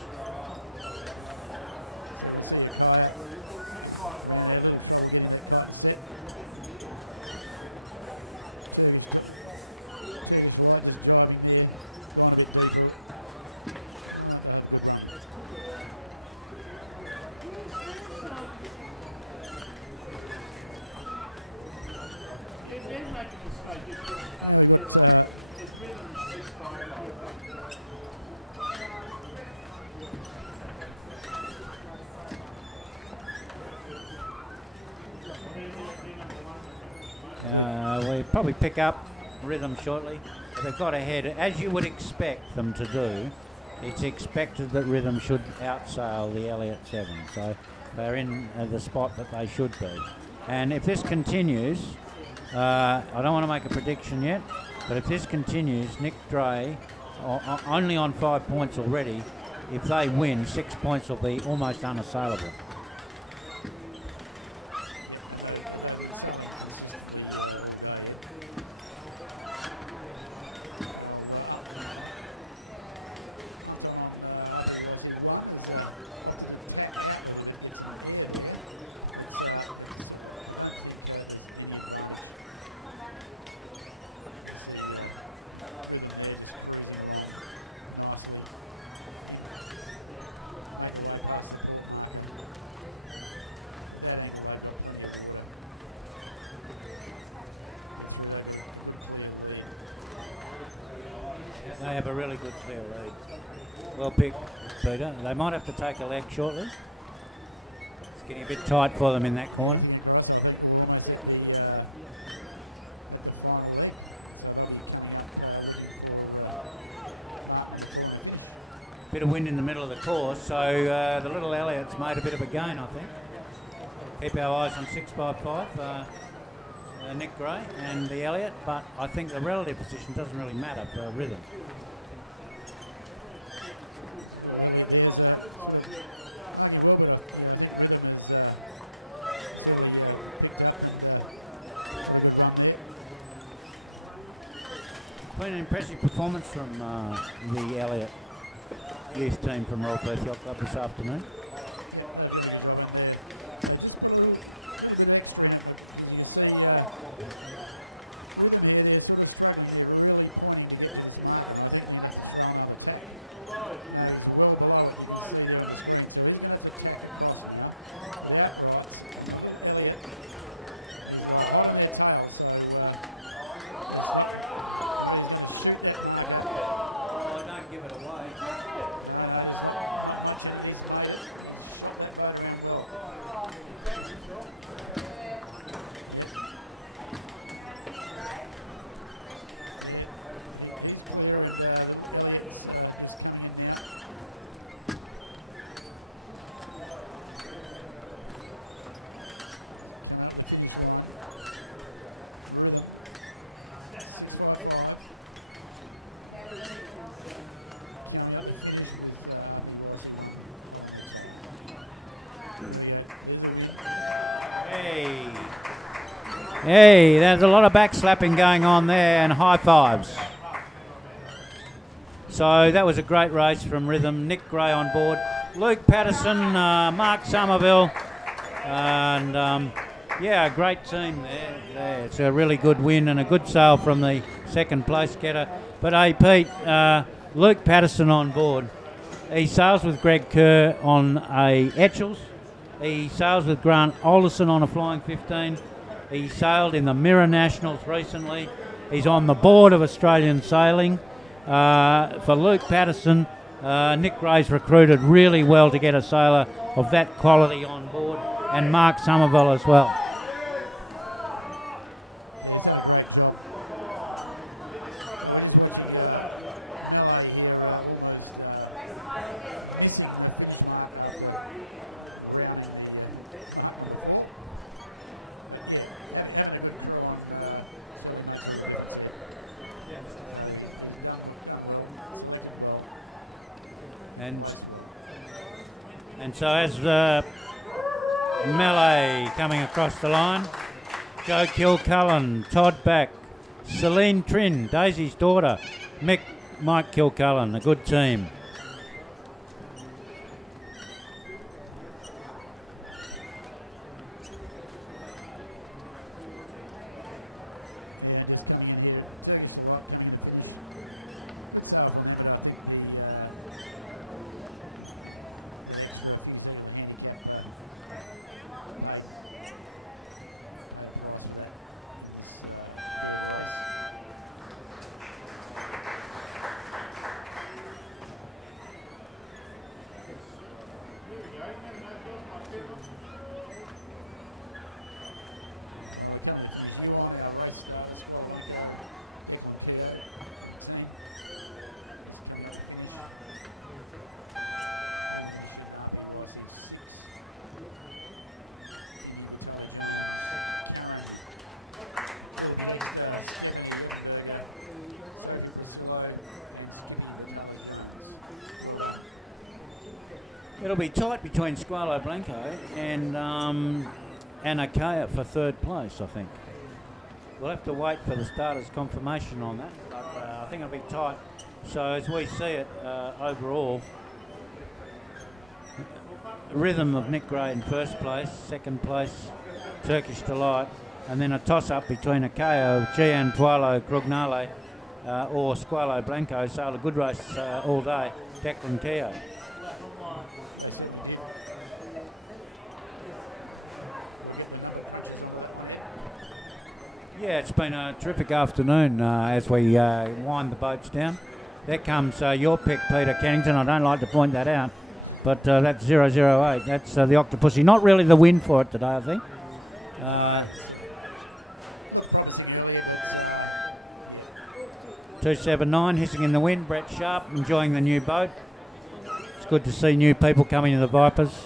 We probably pick up Rhythm shortly. But they've got ahead, as you would expect them to do. It's expected that Rhythm should outsail the Elliott 7, so they're in the spot that they should be. And if this continues, I don't want to make a prediction yet, but if this continues, Nick Dray, only on 5 points already, if they win, 6 points will be almost unassailable. They have a really good clear lead. Well picked, Peter. They might have to take a leg shortly. It's getting a bit tight for them in that corner. Bit of wind in the middle of the course, so the little Elliott's made a bit of a gain, I think. Keep our eyes on 655. Nick Gray and the Elliott, but I think the relative position doesn't really matter for Rhythm. Been an impressive performance from the Elliott youth team from Royal Perth Yacht Club this afternoon. Hey, there's a lot of back slapping going on there and high fives. So that was a great race from Rhythm. Nick Gray on board. Luke Patterson, Mark Somerville, and a great team there. It's a really good win and a good sail from the second place getter. But hey, Pete, Luke Patterson on board. He sails with Greg Kerr on a Etchells. He sails with Grant Alderson on a Flying 15. He sailed in the Mirror Nationals recently. He's on the board of Australian Sailing. For Luke Patterson, Nick Gray's recruited really well to get a sailor of that quality on board, and Mark Somerville as well. And so as Melee coming across the line, Joe Kilcullen, Todd Back, Celine Trin, Daisy's daughter, Mike Kilcullen, a good team. It'll be tight between Squalo Blanco and Akea for third place, I think. We'll have to wait for the starter's confirmation on that, but I think it'll be tight. So as we see it overall, Rhythm of Nick Gray in first place, second place Turkish Delight, and then a toss-up between Akea of Gian Tuolo Crugnale or Squalo Blanco. Sailed a good race all day, Declan Keogh. Yeah, it's been a terrific afternoon as we wind the boats down. There comes your pick, Peter Kennington. I don't like to point that out, but that's 008. That's the Octopussy. Not really the win for it today, I think. 279 hissing in the wind. Brett Sharp enjoying the new boat. It's good to see new people coming to the Vipers.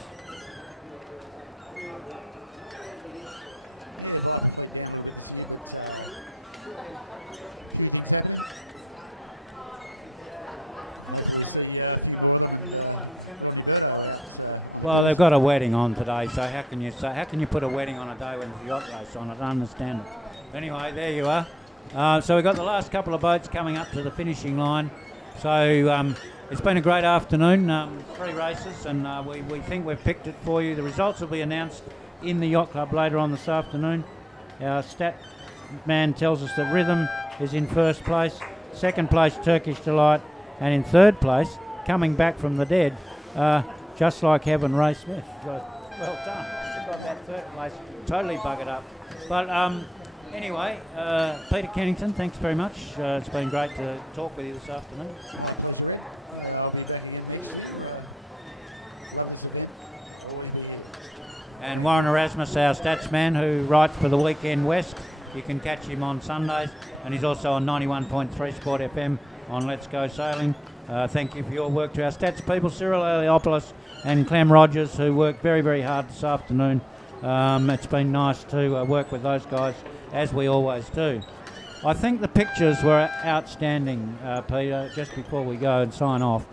Well, they've got a wedding on today, so how can you put a wedding on a day when there's a yacht race on? I don't understand it. Anyway, there you are. So we've got the last couple of boats coming up to the finishing line. So it's been a great afternoon, 3 races, and we think we've picked it for you. The results will be announced in the Yacht Club later on this afternoon. Our stat man tells us that Rhythm is in first place, second place Turkish Delight, and in third place, coming back from the dead, Just Like Heaven, Ray Smith. Well done. You've got that third place totally buggered up. But anyway, Peter Kennington, thanks very much. It's been great to talk with you this afternoon. And Warren Erasmus, our stats man who writes for the Weekend West. You can catch him on Sundays, and he's also on 91.3 Sport FM on Let's Go Sailing. Thank you for your work to our stats people, Cyril Eliopoulos and Clem Rogers, who worked very, very hard this afternoon. It's been nice to work with those guys, as we always do. I think the pictures were outstanding, Peter, just before we go and sign off.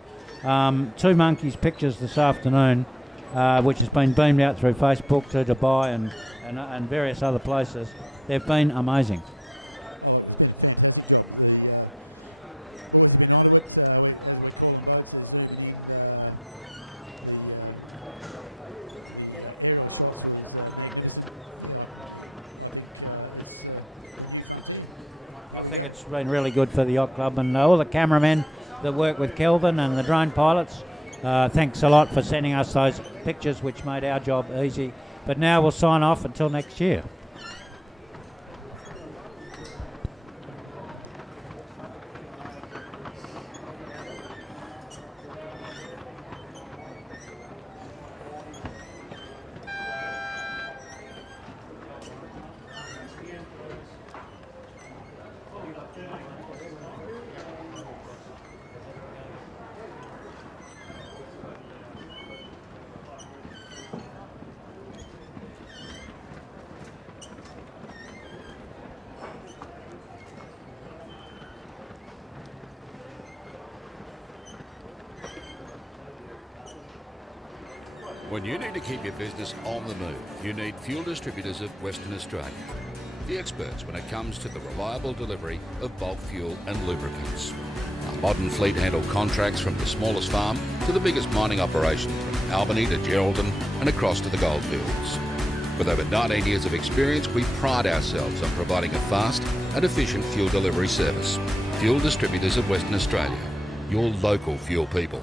Two Monkeys pictures this afternoon, which has been beamed out through Facebook to Dubai and various other places. They've been amazing. think it's been really good for the yacht club, and all the cameramen that work with Kelvin and the drone pilots. Thanks a lot for sending us those pictures, which made our job easy. But now we'll sign off until next year. When you need to keep your business on the move, you need Fuel Distributors of Western Australia. The experts when it comes to the reliable delivery of bulk fuel and lubricants. Our modern fleet handle contracts from the smallest farm to the biggest mining operation, from Albany to Geraldton and across to the goldfields. With over 19 years of experience, we pride ourselves on providing a fast and efficient fuel delivery service. Fuel Distributors of Western Australia, your local fuel people.